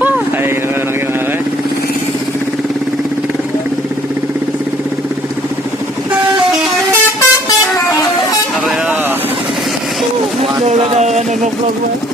Ay, ano lang yung akin. Araya. Wala na vlog mo.